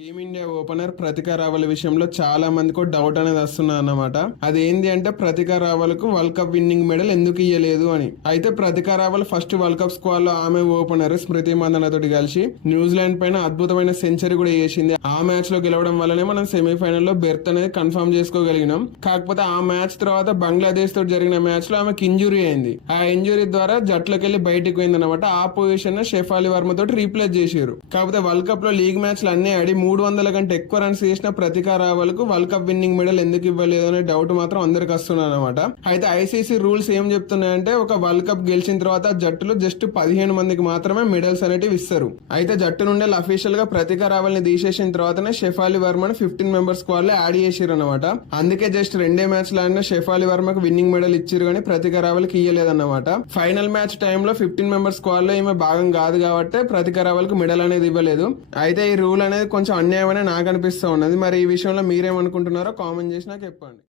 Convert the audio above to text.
Team India opener ప్రతిక Rawal విషయంలో చాలా మందికి డౌట్ అనేది వస్తున్నా అన్నమాట. అదేంటి అంటే ప్రతిక రావల్కు వరల్డ్ కప్ విన్నింగ్ మెడల్ ఎందుకు ఇయ్యలేదు అని. అయితే Pratika Rawal first world cup స్క్వాడ్లో ఆమె ఓపెనర్ స్మృతి మందన తోటి కలిసి న్యూజిలాండ్ పైన అద్భుతమైన సెంచరీ కూడా చేసింది. ఆ మ్యాచ్లో గెలవడం వల్లనే మనం సెమీఫైనల్లో బెర్త్ అనేది కన్ఫర్మ్ చేసుకోగలిగినాం. కాకపోతే ఆ మ్యాచ్ తర్వాత బంగ్లాదేశ్ తోటి జరిగిన మ్యాచ్లో ఆమెకి ఇంజురీ అయింది. ఆ ఇంజురీ ద్వారా జట్లోకి వెళ్ళి బయటికి పోయింది అనమాట ఆ పొజిషన్ షెఫాలి వర్మ తోటి రీప్లేస్ చేశారు. కాకపోతే వరల్డ్ కప్లో లీగ్ మ్యాచ్లు అన్ని ఆడి మూడు వందల కంటే ఎక్కువ రన్స్ చేసిన ప్రతికా రావల్కు వరల్డ్ కప్ విన్నింగ్ మెడల్ ఎందుకు ఇవ్వలేదు అనే డౌట్ మాత్రం అందరికి వస్తున్నది అనమాట అయితే ఐసీసీ రూల్స్ ఏం చెప్తున్నాయంటే ఒక వరల్డ్ కప్ గెలిచిన తర్వాత జట్టులు జస్ట్ పదిహేను మందికి మాత్రమే మెడల్స్ అనేటివి ఇస్తారు. అయితే జట్టు నుండి అఫీషియల్గా ప్రతికా రావల్ని తీసేసిన తర్వాతనే షెఫాలి వర్మని ఫిఫ్టీన్ మెంబర్స్ స్క్వాడ్లో యాడ్ చేసిరు అనమాట అందుకే జస్ట్ రెండే మ్యాచ్లో ఆడిన షెఫాలి వర్మకు విన్నింగ్ మెడల్ ఇచ్చారు కానీ ప్రతికా రావల్కి ఇయ్యలేదన్నమాట. ఫైనల్ మ్యాచ్ టైంలో ఫిఫ్టీన్ మెంబర్స్ స్క్వాడ్లో ఈమె భాగం కాదు కాబట్టి ప్రతికా రావల్కి మెడల్ అనేది ఇవ్వలేదు. అయితే ఈ రూల్ అనేది కొంచెం అన్యాయం నాకు అనిపిస్తూ ఉన్నది. మరి ఈ విషయంలో మీరేమనుకుంటున్నారో కామెంట్ చేసి నాకు చెప్పండి.